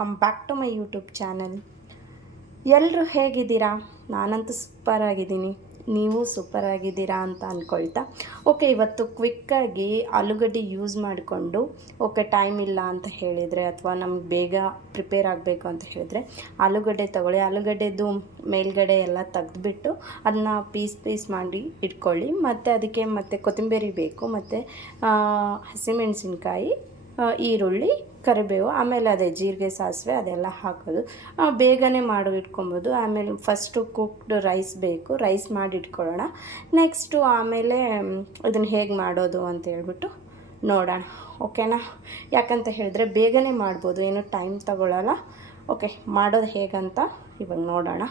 Welcome back to my YouTube channel. ಎಲ್ಲರೂ ಹೇಗಿದ್ದೀರಾ? ನಾನಂತೂ ಸೂಪರ್ ಆಗಿದ್ದೀನಿ, ನೀವು ಸೂಪರ್ ಆಗಿದ್ದೀರಾ ಅಂತ ಅಂದ್ಕೊಳ್ತಾ ಓಕೆ, ಇವತ್ತು ಕ್ವಿಕ್ಕಾಗಿ ಆಲೂಗಡ್ಡೆ ಯೂಸ್ ಮಾಡಿಕೊಂಡು ಟೈಮ್ ಇಲ್ಲ ಅಂತ ಹೇಳಿದರೆ ಅಥವಾ ನಮ್ಗೆ ಬೇಗ ಪ್ರಿಪೇರ್ ಆಗಬೇಕು ಅಂತ ಹೇಳಿದರೆ ಆಲೂಗಡ್ಡೆ ತೊಗೊಳ್ಳಿ. ಆಲೂಗಡ್ಡೆದು ಮೇಲ್ಗಡೆ ಎಲ್ಲ ತೆಗೆದುಬಿಟ್ಟು ಅದನ್ನ ಪೀಸ್ ಮಾಡಿ ಇಟ್ಕೊಳ್ಳಿ. ಮತ್ತು ಅದಕ್ಕೆ ಕೊತ್ತಂಬರಿ ಬೇಕು, ಮತ್ತು ಹಸಿಮೆಣಸಿನ್ಕಾಯಿ, ಈರುಳ್ಳಿ, ಕರಿಬೇವು, ಆಮೇಲೆ ಅದೇ ಜೀರಿಗೆ, ಸಾಸಿವೆ ಅದೆಲ್ಲ ಹಾಕೋದು. ಬೇಗನೆ ಮಾಡಿ ಇಟ್ಕೊಬೋದು. ಆಮೇಲೆ ಫಸ್ಟು ಕುಕ್ಡ್ ರೈಸ್ ಬೇಕು, ರೈಸ್ ಮಾಡಿ ಇಟ್ಕೊಳ್ಳೋಣ. ನೆಕ್ಸ್ಟು ಆಮೇಲೆ ಇದನ್ನು ಹೇಗೆ ಮಾಡೋದು ಅಂತ ಹೇಳ್ಬಿಟ್ಟು ನೋಡೋಣ, ಓಕೆನಾ? ಯಾಕಂತ ಹೇಳಿದ್ರೆ ಬೇಗನೆ ಮಾಡ್ಬೋದು, ಏನೂ ಟೈಮ್ ತಗೊಳ್ಳಲ್ಲ. ಓಕೆ, ಮಾಡೋದು ಹೇಗಂತ ಇವಾಗ ನೋಡೋಣ.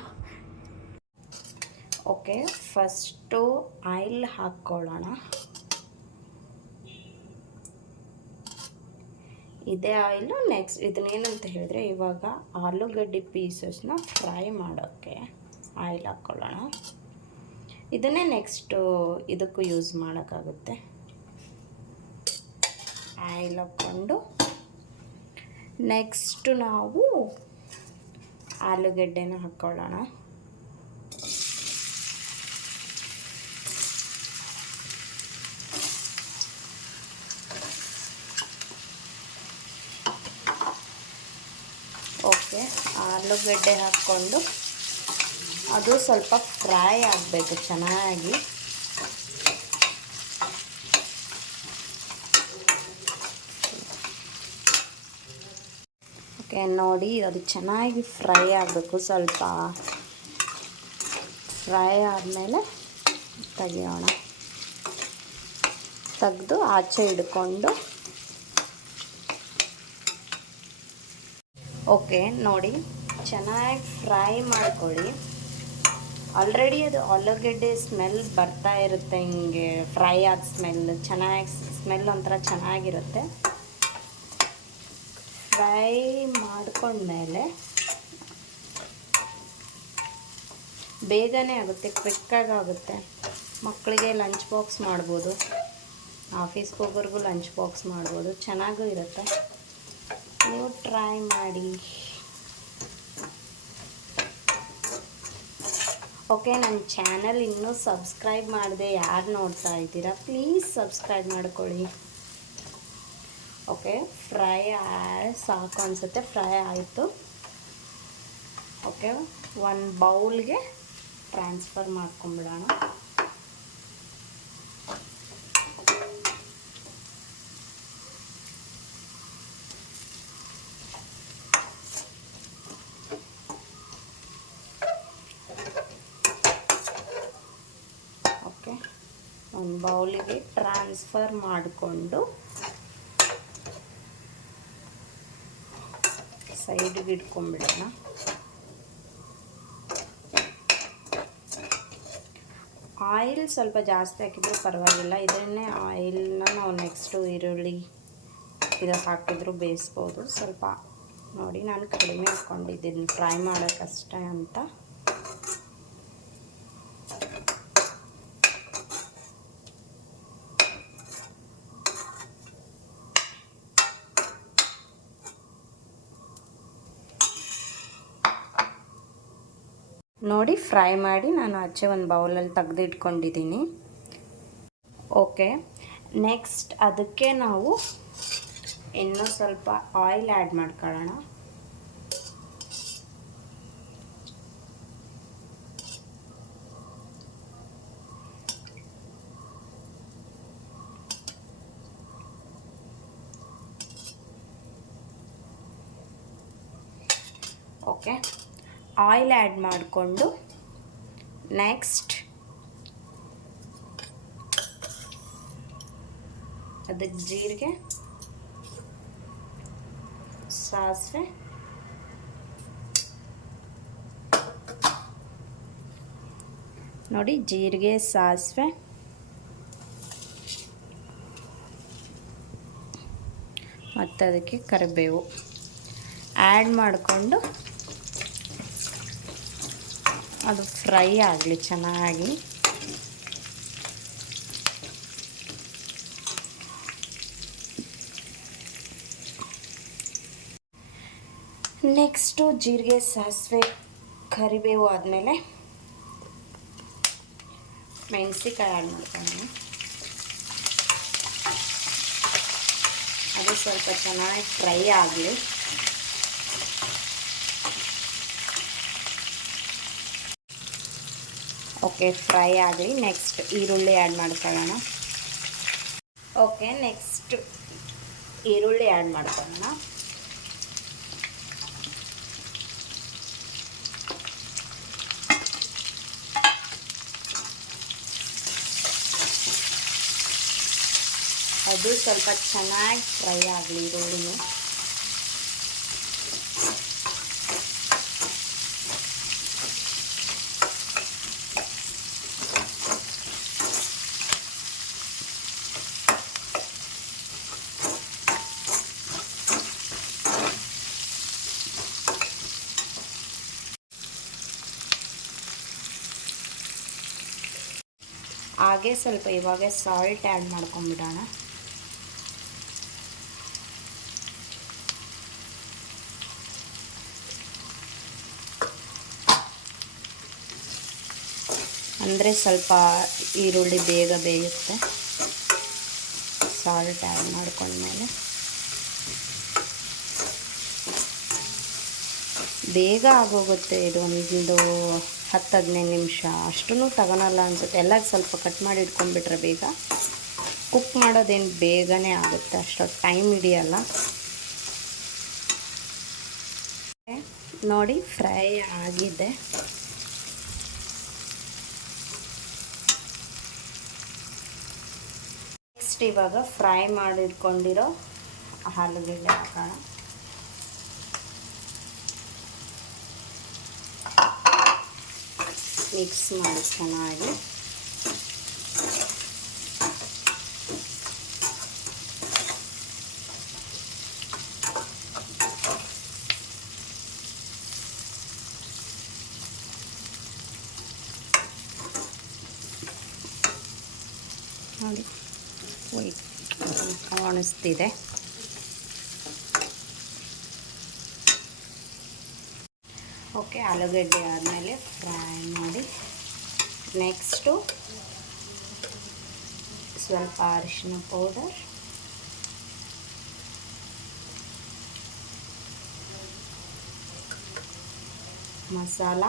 ಓಕೆ, ಫಸ್ಟು ಆಯಿಲ್ ಹಾಕ್ಕೊಳ್ಳೋಣ. ಇದೇ ಆಯಿಲು. ನೆಕ್ಸ್ಟ್ ಇದನ್ನೇನಂತ ಹೇಳಿದ್ರೆ, ಇವಾಗ ಆಲೂಗಡ್ಡೆ ಪೀಸಸ್ನ ಫ್ರೈ ಮಾಡೋಕ್ಕೆ ಆಯಿಲ್ ಹಾಕ್ಕೊಳ್ಳೋಣ. ಇದನ್ನೇ ನೆಕ್ಸ್ಟು ಇದಕ್ಕೂ ಯೂಸ್ ಮಾಡೋಕ್ಕಾಗುತ್ತೆ. ಆಯಿಲ್ ಹಾಕ್ಕೊಂಡು ನೆಕ್ಸ್ಟು ನಾವು ಆಲೂಗಡ್ಡೆನ ಹಾಕ್ಕೊಳ್ಳೋಣ. ಓಕೆ, ಆಲೂಗಡ್ಡೆ ಹಾಕ್ಕೊಂಡು ಅದು ಸ್ವಲ್ಪ ಫ್ರೈ ಆಗಬೇಕು ಚೆನ್ನಾಗಿ. ಓಕೆ, ನೋಡಿ ಅದು ಚೆನ್ನಾಗಿ ಫ್ರೈ ಆಗಬೇಕು. ಸ್ವಲ್ಪ ಫ್ರೈ ಆದಮೇಲೆ ತೆಗಿಯೋಣ. ತೆಗೆದು ಆಚೆ ಹಿಡ್ಕೊಂಡು ಓಕೆ, ನೋಡಿ ಚೆನ್ನಾಗಿ ಫ್ರೈ ಮಾಡ್ಕೊಳ್ಳಿ. ಆಲ್ರೆಡಿ ಅದು ಆಲೂಗಡ್ಡೆ ಸ್ಮೆಲ್ ಬರ್ತಾ ಇರುತ್ತೆ, ಹಿಂಗೆ ಫ್ರೈ ಆದ ಸ್ಮೆಲ್ ಚೆನ್ನಾಗಿ, ಸ್ಮೆಲ್ ಒಂಥರ ಚೆನ್ನಾಗಿರುತ್ತೆ. ಫ್ರೈ ಮಾಡ್ಕೊಂಡ್ಮೇಲೆ ಬೇಗನೆ ಆಗುತ್ತೆ, ಕ್ವಿಕ್ಕಾಗಿ ಆಗುತ್ತೆ. ಮಕ್ಕಳಿಗೆ ಲಂಚ್ ಬಾಕ್ಸ್ ಮಾಡ್ಬೋದು, ಆಫೀಸ್ಗೆ ಹೋಗೋರ್ಗೂ ಲಂಚ್ ಬಾಕ್ಸ್ ಮಾಡ್ಬೋದು, ಚೆನ್ನಾಗೂ ಇರುತ್ತೆ. ನೀವು ಟ್ರೈ ಮಾಡಿ. ಓಕೆ, ನನ್ನ ಚಾನಲ್ ಇನ್ನೂ ಸಬ್ಸ್ಕ್ರೈಬ್ ಮಾಡಿದೆ ಯಾರು ನೋಡ್ತಾ ಇದ್ದೀರಾ, ಪ್ಲೀಸ್ ಸಬ್ಸ್ಕ್ರೈಬ್ ಮಾಡ್ಕೊಳ್ಳಿ. ಓಕೆ, ಫ್ರೈ ಸಾಕು ಅನಿಸುತ್ತೆ, ಫ್ರೈ ಆಯಿತು. ಓಕೆ, ಒಂದು ಬೌಲ್ಗೆ ಟ್ರಾನ್ಸ್ಫರ್ ಮಾಡ್ಕೊಂಬಿಡೋಣ. ಒಂದು ಬೌಲಿಗೆ ಟ್ರಾನ್ಸ್ಫರ್ ಮಾಡಿಕೊಂಡು ಸೈಡ್ಗೆ ಇಟ್ಕೊಂಡ್ಬಿಡೋಣ. ಆಯಿಲ್ ಸ್ವಲ್ಪ ಜಾಸ್ತಿ ಹಾಕಿದರೂ ಪರವಾಗಿಲ್ಲ. ಇದನ್ನೇ ಆಯಿಲ್ನ ನಾವು ನೆಕ್ಸ್ಟು ಈರುಳ್ಳಿ ಇದು ಹಾಕಿದ್ರು ಬೇಯಿಸ್ಬೋದು. ಸ್ವಲ್ಪ ನೋಡಿ, ನಾನು ಕಡಿಮೆ ಹಾಕ್ಕೊಂಡಿದ್ದೀನಿ ಫ್ರೈ ಮಾಡೋಕ್ಕಷ್ಟೇ ಅಂತ. ನೋಡಿ, ಫ್ರೈ ಮಾಡಿ ನಾನು ಆಚೆ ಒಂದು ಬೌಲಲ್ಲಿ ತೆಗೆದು ಇಟ್ಕೊಂಡಿದ್ದೀನಿ. ಓಕೆ, ನೆಕ್ಸ್ಟ್ ಅದಕ್ಕೆ ನಾವು ಇನ್ನೂ ಸ್ವಲ್ಪ ಆಯಿಲ್ ಆ್ಯಡ್ ಮಾಡ್ಕೊಳ್ಳೋಣ. ಓಕೆ, ಆಯಿಲ್ ಆ್ಯಡ್ ಮಾಡಿಕೊಂಡು ನೆಕ್ಸ್ಟ್ ಅದಕ್ಕೆ ಜೀರಿಗೆ, ಸಾಸಿವೆ, ನೋಡಿ ಜೀರಿಗೆ, ಸಾಸಿವೆ ಮತ್ತು ಅದಕ್ಕೆ ಕರಿಬೇವು ಆ್ಯಡ್ ಮಾಡಿಕೊಂಡು ಅದು ಫ್ರೈ ಆಗಲಿ ಚೆನ್ನಾಗಿ. ನೆಕ್ಸ್ಟು ಜೀರಿಗೆ, ಸಾಸಿವೆ, ಕರಿಬೇವು ಆದಮೇಲೆ ಮೆಣಸಿಕಾಯಿ ಆ್ಯಡ್ ಮಾಡ್ತೀನಿ. ಅದು ಸ್ವಲ್ಪ ಚೆನ್ನಾಗಿ ಫ್ರೈ ಆಗಲಿ. ಓಕೆ, ಫ್ರೈ ಆಗಲಿ. ನೆಕ್ಸ್ಟ್ ಈರುಳ್ಳಿ ಆ್ಯಡ್ ಮಾಡ್ಕೊಳ್ಳೋಣ. ಓಕೆ, ನೆಕ್ಸ್ಟ್ ಈರುಳ್ಳಿ ಆ್ಯಡ್ ಮಾಡ್ಕೊಳ್ಳೋಣ. ಅದು ಸ್ವಲ್ಪ ಚೆನ್ನಾಗಿ ಫ್ರೈ ಆಗಲಿ ಈರುಳ್ಳಿನೂ. ಹಾಗೆ ಸ್ವಲ್ಪ ಇವಾಗ ಸಾಲ್ಟ್ ಆ್ಯಡ್ ಮಾಡ್ಕೊಂಬಿಡೋಣ. ಅಂದರೆ ಸ್ವಲ್ಪ ಈರುಳ್ಳಿ ಬೇಗ ಬೇಯುತ್ತೆ ಸಾಲ್ಟ್ ಆ್ಯಡ್ ಮಾಡ್ಕೊಂಡ್ಮೇಲೆ. ಬೇಗ ಆಗೋಗುತ್ತೆ ಇದು. ಒಂದು 10-15 ನಿಮಿಷ ಅಷ್ಟೂ ತಗೊಳಲ್ಲ ಅನಿಸುತ್ತೆ. ಎಲ್ಲ ಸ್ವಲ್ಪ ಕಟ್ ಮಾಡಿ ಇಟ್ಕೊಂಡ್ಬಿಟ್ರೆ ಬೇಗ ಕುಕ್ ಮಾಡೋದೇನು ಬೇಗನೆ ಆಗುತ್ತೆ, ಅಷ್ಟೊಂದು ಟೈಮ್ ಹಿಡಿಯಲ್ಲ. ನೋಡಿ, ಫ್ರೈ ಆಗಿದೆ. ನೆಕ್ಸ್ಟ್ ಇವಾಗ ಫ್ರೈ ಮಾಡಿಟ್ಕೊಂಡಿರೋ ಆಲೂಗಡ್ಡೆ ಹಾಕೋಣ. ಮಿಕ್ಸ್ ಮಾಡಿ ಚೆನ್ನಾಗಿ. ನೋಡಿ, ವೈಟ್ ಕಾಣಿಸ್ತಿದೆ. ಓಕೆ, ಆಲೂಗಡ್ಡೆ ಆದಮೇಲೆ ಫ್ರೈ ಮಾಡಿ. ನೆಕ್ಸ್ಟು ಸ್ವಲ್ಪ ಅರಿಶಿನ ಪೌಡರ್, ಮಸಾಲ,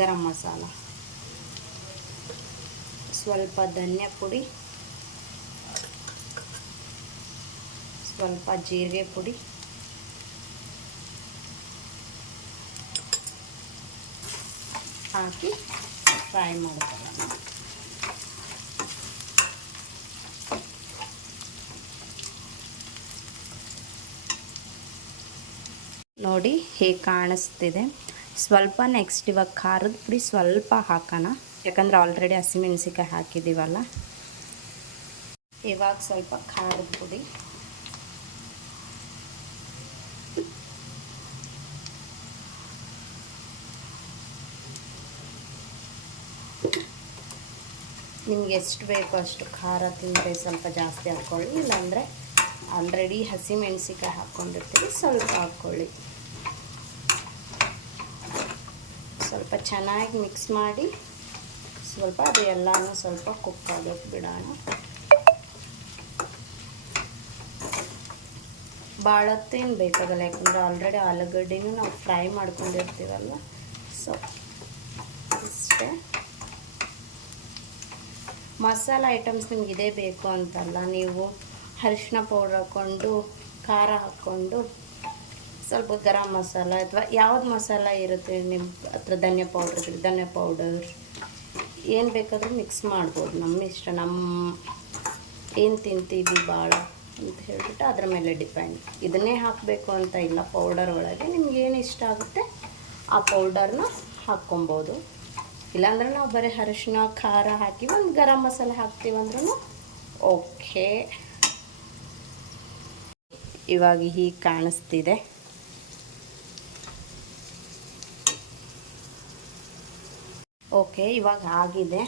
ಗರಂ ಮಸಾಲ, ಸ್ವಲ್ಪ ಧನಿಯಾ ಪುಡಿ, ಸ್ವಲ್ಪ ಜೀರಿಗೆ ಪುಡಿ, ಹಾಕಿ ಫ್ರೈ ಮಾಡ್ಕೊಳ್ಳೋಣ. ನೋಡಿ ಹೇಗೆ ಕಾಣಿಸ್ತಿದೆ. ಸ್ವಲ್ಪ ನೆಕ್ಸ್ಟ್ ಇವಾಗ ಖಾರದ ಪುಡಿ ಸ್ವಲ್ಪ ಹಾಕೋಣ, ಯಾಕಂದರೆ ಆಲ್ರೆಡಿ ಹಸಿಮೆಣಸಿಕಾಯಿ ಹಾಕಿದ್ದೀವಲ್ಲ. ಇವಾಗ ಸ್ವಲ್ಪ ಖಾರದ ಪುಡಿ, ನಿಮ್ಗೆ ಎಷ್ಟು ಬೇಕೋ ಅಷ್ಟು ಖಾರ ತಿಂದರೆ ಸ್ವಲ್ಪ ಜಾಸ್ತಿ ಹಾಕ್ಕೊಳ್ಳಿ, ಇಲ್ಲಾಂದರೆ ಆಲ್ರೆಡಿ ಹಸಿಮೆಣಸಿಕಾಯಿ ಹಾಕ್ಕೊಂಡಿರ್ತೀವಿ, ಸ್ವಲ್ಪ ಹಾಕ್ಕೊಳ್ಳಿ. ಸ್ವಲ್ಪ ಚೆನ್ನಾಗಿ ಮಿಕ್ಸ್ ಮಾಡಿ ಸ್ವಲ್ಪ ಅದು ಎಲ್ಲನೂ ಸ್ವಲ್ಪ ಕುಕ್ ಆಗೋಕ್ಕೆ ಬಿಡೋಣ. ಭಾಳ ಹೊತ್ತೇನು ಬೇಕಾಗಲ್ಲ, ಯಾಕಂದರೆ ಆಲ್ರೆಡಿ ಆಲೂಗಡ್ಡೆನೂ ನಾವು ಫ್ರೈ ಮಾಡ್ಕೊಂಡಿರ್ತೀವಲ್ಲ. ಸೊ ಇಷ್ಟೇ. ಮಸಾಲ ಐಟಮ್ಸ್ ನಿಮ್ಗೆ ಇದೇ ಬೇಕು ಅಂತಲ್ಲ, ನೀವು ಅರಿಶಿನ ಪೌಡ್ರ್ ಹಾಕ್ಕೊಂಡು, ಖಾರ ಹಾಕ್ಕೊಂಡು, ಸ್ವಲ್ಪ ಗರಂ ಮಸಾಲ ಅಥವಾ ಯಾವ್ದು ಮಸಾಲ ಇರುತ್ತೆ ನಿಮ್ಮ ಹತ್ರ, ಧನಿಯಾ ಪೌಡರ್ ಏನು ಬೇಕಾದರೂ ಮಿಕ್ಸ್ ಮಾಡ್ಬೋದು. ನಮ್ಮ ಇಷ್ಟ, ನಮ್ಮ ಏನು ತಿಂತೀವಿ ಭಾಳ ಅಂತ ಹೇಳ್ಬಿಟ್ಟು ಅದ್ರ ಮೇಲೆ ಡಿಪೆಂಡ್. ಇದನ್ನೇ ಹಾಕಬೇಕು ಅಂತ ಇಲ್ಲ, ಪೌಡರ್ ಒಳಗೆ ನಿಮ್ಗೆ ಏನು ಇಷ್ಟ ಆಗುತ್ತೆ ಆ ಪೌಡರ್ನ ಹಾಕ್ಕೊಬೋದು. ಇಲ್ಲಾಂದ್ರೆ ನಾವು ಬರೀ ಅರಿಶಿನ ಖಾರ ಹಾಕಿ ಒಂದು ಗರಂ ಮಸಾಲೆ ಹಾಕ್ತೀವಂದ್ರೂ ಓಕೆ. ಇವಾಗ ಹೀಗೆ ಕಾಣಿಸ್ತಿದೆ. ಓಕೆ, ಇವಾಗ ಆಗಿದೆ.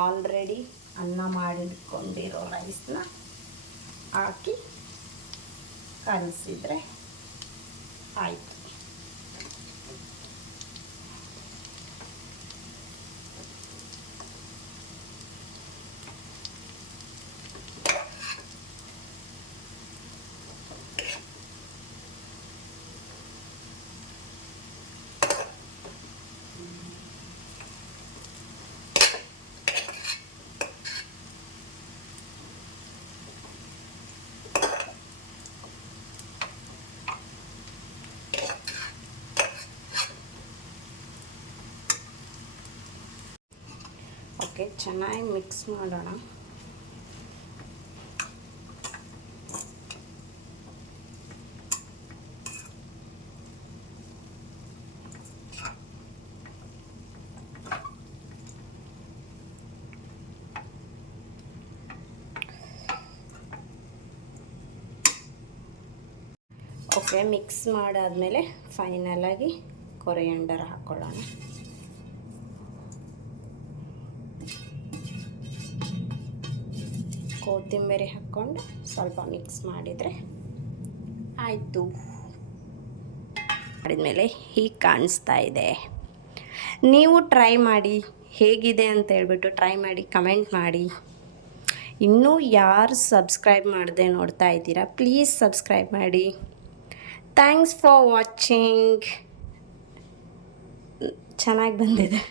ಆಲ್ರೆಡಿ ಅನ್ನ ಮಾಡಿಟ್ಕೊಂಡಿರೋ ರೈಸ್ನ ಹಾಕಿ ಕಲಸಿದ್ರೆ ಆಯಿತು. ಓಕೆ, ಚೆನ್ನಾಗಿ ಮಿಕ್ಸ್ ಮಾಡೋಣ. ಓಕೆ, ಮಿಕ್ಸ್ ಮಾಡಾದಮೇಲೆ ಫೈನಲಾಗಿ ಕೊರಿಯಾಂಡರ್ ಹಾಕ್ಕೊಳ್ಳೋಣ. ಕೊತ್ತಂಬರಿ ಹಾಕ್ಕೊಂಡು ಸ್ವಲ್ಪ ಮಿಕ್ಸ್ ಮಾಡಿದರೆ ಆಯಿತು. ಮಾಡಿದ್ಮೇಲೆ ಹೀಗೆ ಕಾಣಿಸ್ತಾ ಇದೆ. ನೀವು ಟ್ರೈ ಮಾಡಿ, ಹೇಗಿದೆ ಅಂತ ಹೇಳ್ಬಿಟ್ಟು ಟ್ರೈ ಮಾಡಿ ಕಮೆಂಟ್ ಮಾಡಿ. ಇನ್ನೂ ಯಾರು ಸಬ್ಸ್ಕ್ರೈಬ್ ಮಾಡದೆ ನೋಡ್ತಾ ಇದ್ದೀರಾ, ಪ್ಲೀಸ್ ಸಬ್ಸ್ಕ್ರೈಬ್ ಮಾಡಿ. Thanks for watching. ಚೆನ್ನಾಗಿ ಬಂದಿದೆ.